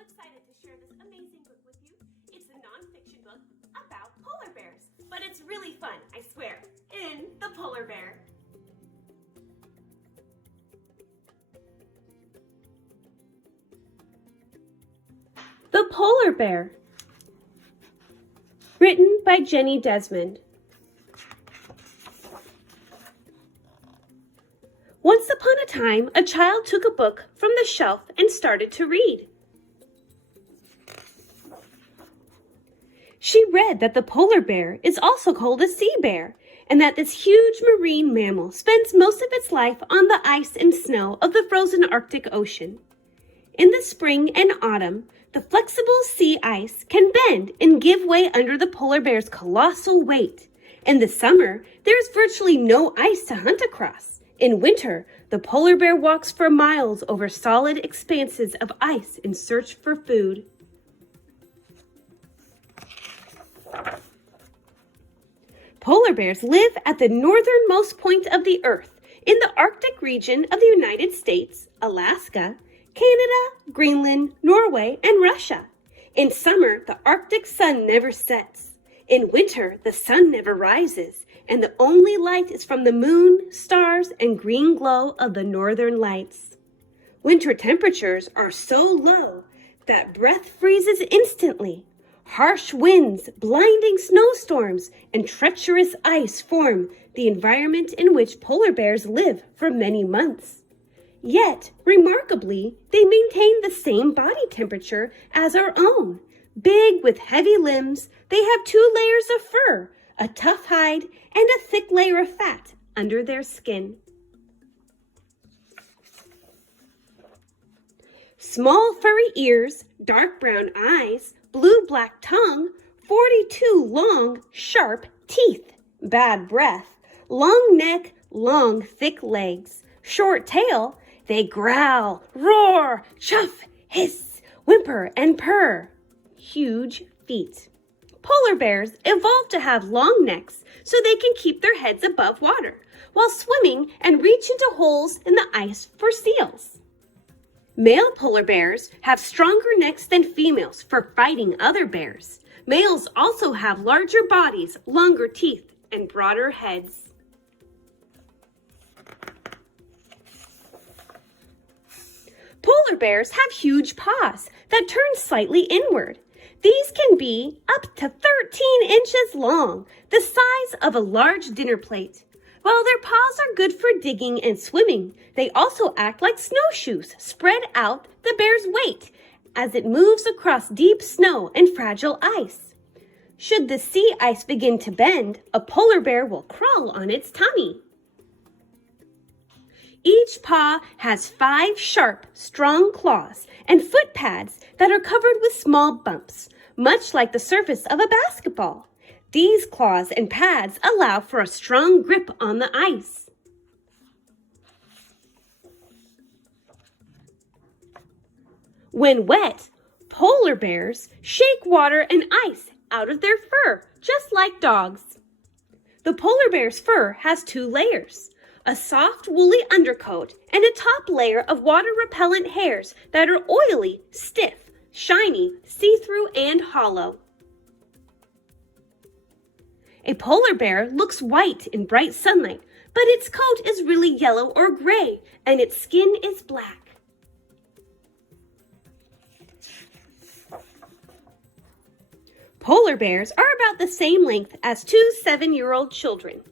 excited to share this amazing book with you. It's a nonfiction book about polar bears, but it's really fun, I swear. In The Polar Bear. The Polar Bear. Written by Jenni Desmond. Once upon a time, a child took a book from the shelf and started to read. She read that the polar bear is also called a sea bear, and that this huge marine mammal spends most of its life on the ice and snow of the frozen Arctic Ocean. In the spring and autumn, the flexible sea ice can bend and give way under the polar bear's colossal weight. In the summer, there is virtually no ice to hunt across. In winter, the polar bear walks for miles over solid expanses of ice in search for food. Polar bears live at the northernmost point of the Earth, in the Arctic region of the United States, Alaska, Canada, Greenland, Norway, and Russia. In summer, the Arctic sun never sets. In winter, the sun never rises, and the only light is from the moon, stars, and green glow of the northern lights. Winter temperatures are so low that breath freezes instantly. Harsh winds, blinding snowstorms, and treacherous ice form the environment in which polar bears live for many months. Yet, remarkably, they maintain the same body temperature as our own. Big with heavy limbs, they have 2 layers of fur, a tough hide, and a thick layer of fat under their skin. Small furry ears, dark brown eyes, blue-black tongue, 42 long, sharp teeth, bad breath, long neck, long, thick legs, short tail. They growl, roar, chuff, hiss, whimper, and purr. Huge feet. Polar bears evolved to have long necks so they can keep their heads above water while swimming and reach into holes in the ice for seals. Male polar bears have stronger necks than females for fighting other bears. Males also have larger bodies, longer teeth, and broader heads. Polar bears have huge paws that turn slightly inward. These can be up to 13 inches long, the size of a large dinner plate. While their paws are good for digging and swimming, they also act like snowshoes, spread out the bear's weight as it moves across deep snow and fragile ice. Should the sea ice begin to bend, a polar bear will crawl on its tummy. Each paw has 5 sharp, strong claws and foot pads that are covered with small bumps, much like the surface of a basketball. These claws and pads allow for a strong grip on the ice. When wet, polar bears shake water and ice out of their fur, just like dogs. The polar bear's fur has 2 layers. A soft woolly undercoat, and a top layer of water-repellent hairs that are oily, stiff, shiny, see-through, and hollow. A polar bear looks white in bright sunlight, but its coat is really yellow or gray, and its skin is black. Polar bears are about the same length as 2 7-year-old children.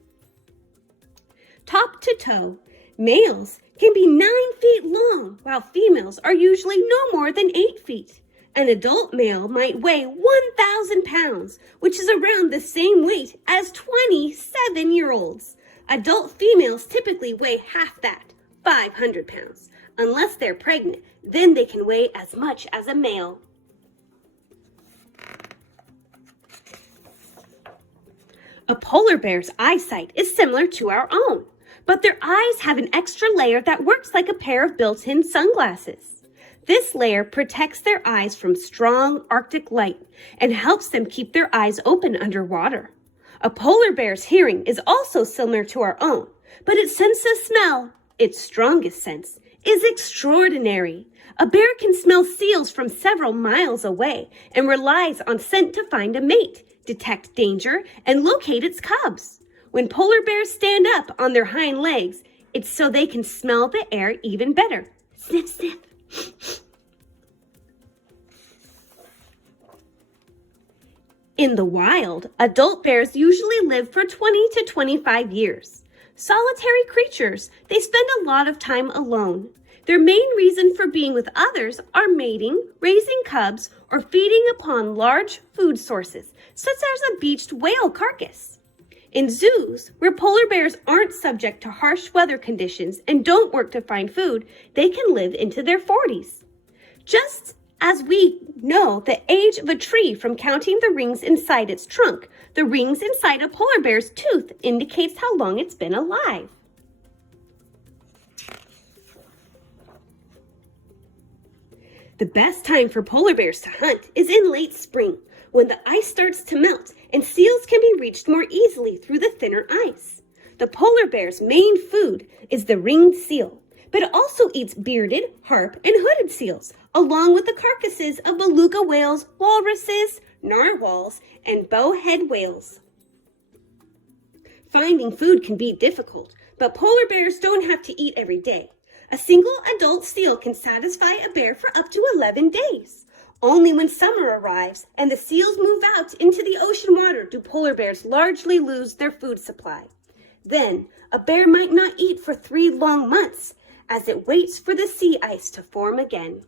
Top to toe, males can be 9 feet long, while females are usually no more than 8 feet. An adult male might weigh 1,000 pounds, which is around the same weight as 27-year-olds. Adult females typically weigh half that, 500 pounds. Unless they're pregnant, then they can weigh as much as a male. A polar bear's eyesight is similar to our own, but their eyes have an extra layer that works like a pair of built-in sunglasses. This layer protects their eyes from strong Arctic light and helps them keep their eyes open underwater. A polar bear's hearing is also similar to our own, but its sense of smell, its strongest sense, is extraordinary. A bear can smell seals from several miles away and relies on scent to find a mate, detect danger, and locate its cubs. When polar bears stand up on their hind legs, it's so they can smell the air even better. Sniff, sniff. In the wild, adult bears usually live for 20 to 25 years. Solitary creatures, they spend a lot of time alone. Their main reason for being with others are mating, raising cubs, or feeding upon large food sources, such as a beached whale carcass. In zoos, where polar bears aren't subject to harsh weather conditions and don't work to find food, they can live into their 40s. Just as we know the age of a tree from counting the rings inside its trunk, the rings inside a polar bear's tooth indicates how long it's been alive. The best time for polar bears to hunt is in late spring, when the ice starts to melt and seals can be reached more easily through the thinner ice. The polar bear's main food is the ringed seal, but it also eats bearded, harp, and hooded seals, along with the carcasses of beluga whales, walruses, narwhals, and bowhead whales. Finding food can be difficult, but polar bears don't have to eat every day. A single adult seal can satisfy a bear for up to 11 days. Only when summer arrives and the seals move out into the ocean water do polar bears largely lose their food supply. Then, a bear might not eat for 3 long months as it waits for the sea ice to form again.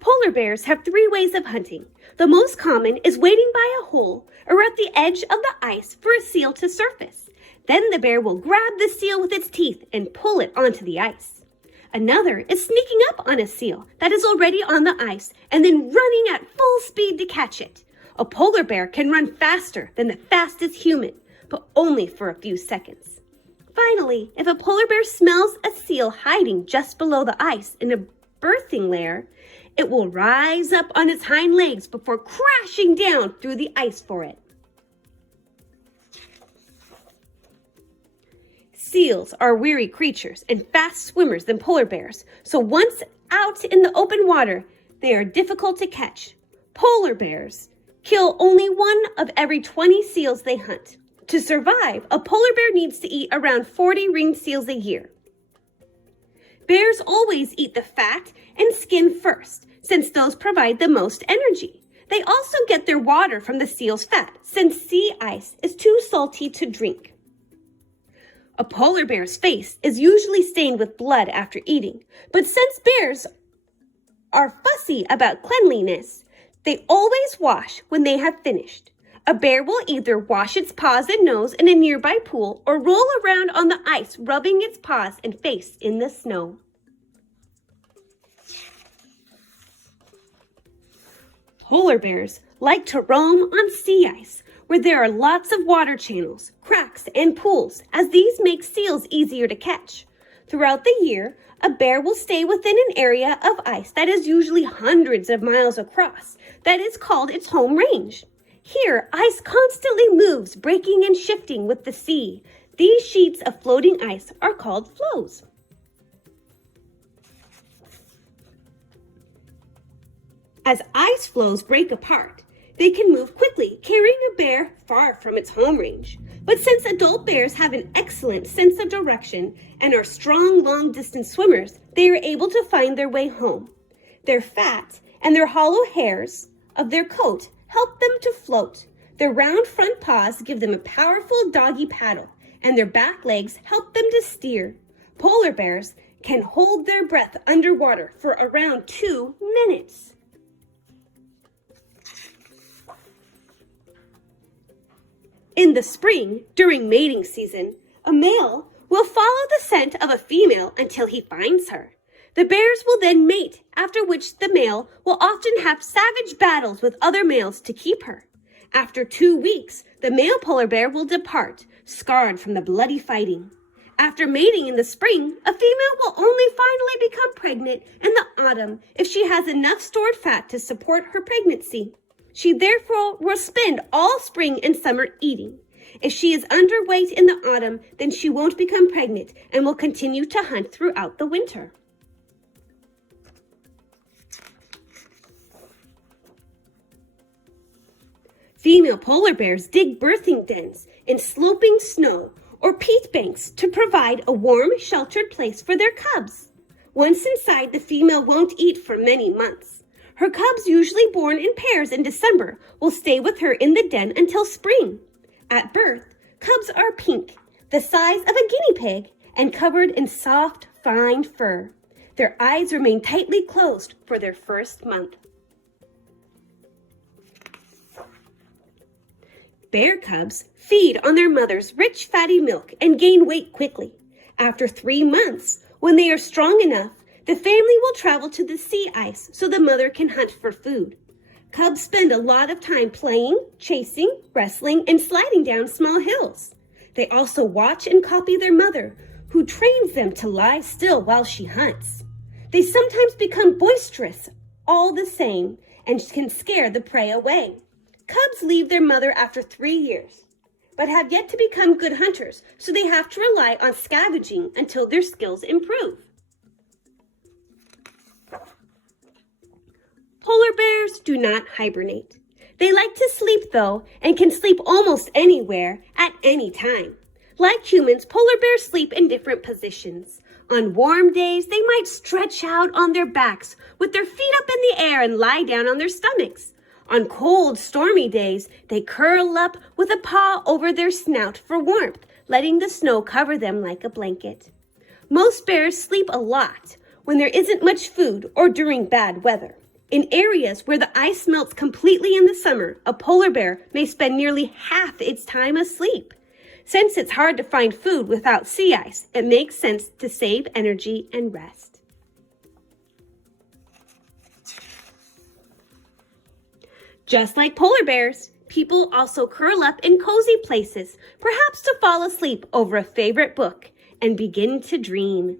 Polar bears have 3 ways of hunting. The most common is waiting by a hole or at the edge of the ice for a seal to surface. Then the bear will grab the seal with its teeth and pull it onto the ice. Another is sneaking up on a seal that is already on the ice and then running at full speed to catch it. A polar bear can run faster than the fastest human, but only for a few seconds. Finally, if a polar bear smells a seal hiding just below the ice in a berthing layer, it will rise up on its hind legs before crashing down through the ice for it. Seals are weary creatures and fast swimmers than polar bears, so once out in the open water, they are difficult to catch. Polar bears kill only 1 of every 20 seals they hunt. To survive, a polar bear needs to eat around 40 ringed seals a year. Bears always eat the fat and skin first, since those provide the most energy. They also get their water from the seal's fat, since sea ice is too salty to drink. A polar bear's face is usually stained with blood after eating, but since bears are fussy about cleanliness, they always wash when they have finished. A bear will either wash its paws and nose in a nearby pool or roll around on the ice, rubbing its paws and face in the snow. Polar bears like to roam on sea ice, where there are lots of water channels, cracks, and pools, as these make seals easier to catch. Throughout the year, a bear will stay within an area of ice that is usually hundreds of miles across, that is called its home range. Here, ice constantly moves, breaking and shifting with the sea. These sheets of floating ice are called floes. As ice floes break apart, they can move quickly, carrying a bear far from its home range. But since adult bears have an excellent sense of direction and are strong, long-distance swimmers, they are able to find their way home. Their fat and their hollow hairs of their coat help them to float. Their round front paws give them a powerful doggy paddle, and their back legs help them to steer. Polar bears can hold their breath underwater for around 2 minutes. In the spring, during mating season, a male will follow the scent of a female until he finds her. The bears will then mate, after which the male will often have savage battles with other males to keep her. After 2 weeks, the male polar bear will depart, scarred from the bloody fighting. After mating in the spring, a female will only finally become pregnant in the autumn if she has enough stored fat to support her pregnancy. She therefore will spend all spring and summer eating. If she is underweight in the autumn, then she won't become pregnant and will continue to hunt throughout the winter. Female polar bears dig birthing dens in sloping snow or peat banks to provide a warm, sheltered place for their cubs. Once inside, the female won't eat for many months. Her cubs, usually born in pairs in December, will stay with her in the den until spring. At birth, cubs are pink, the size of a guinea pig, and covered in soft, fine fur. Their eyes remain tightly closed for their first month. Bear cubs feed on their mother's rich, fatty milk and gain weight quickly. After 3 months, when they are strong enough, the family will travel to the sea ice so the mother can hunt for food. Cubs spend a lot of time playing, chasing, wrestling, and sliding down small hills. They also watch and copy their mother, who trains them to lie still while she hunts. They sometimes become boisterous all the same and can scare the prey away. Cubs leave their mother after 3 years, but have yet to become good hunters, so they have to rely on scavenging until their skills improve. Polar bears do not hibernate. They like to sleep though, and can sleep almost anywhere at any time. Like humans, polar bears sleep in different positions. On warm days, they might stretch out on their backs with their feet up in the air and lie down on their stomachs. On cold, stormy days, they curl up with a paw over their snout for warmth, letting the snow cover them like a blanket. Most bears sleep a lot when there isn't much food or during bad weather. In areas where the ice melts completely in the summer, a polar bear may spend nearly half its time asleep. Since it's hard to find food without sea ice, it makes sense to save energy and rest. Just like polar bears, people also curl up in cozy places, perhaps to fall asleep over a favorite book and begin to dream.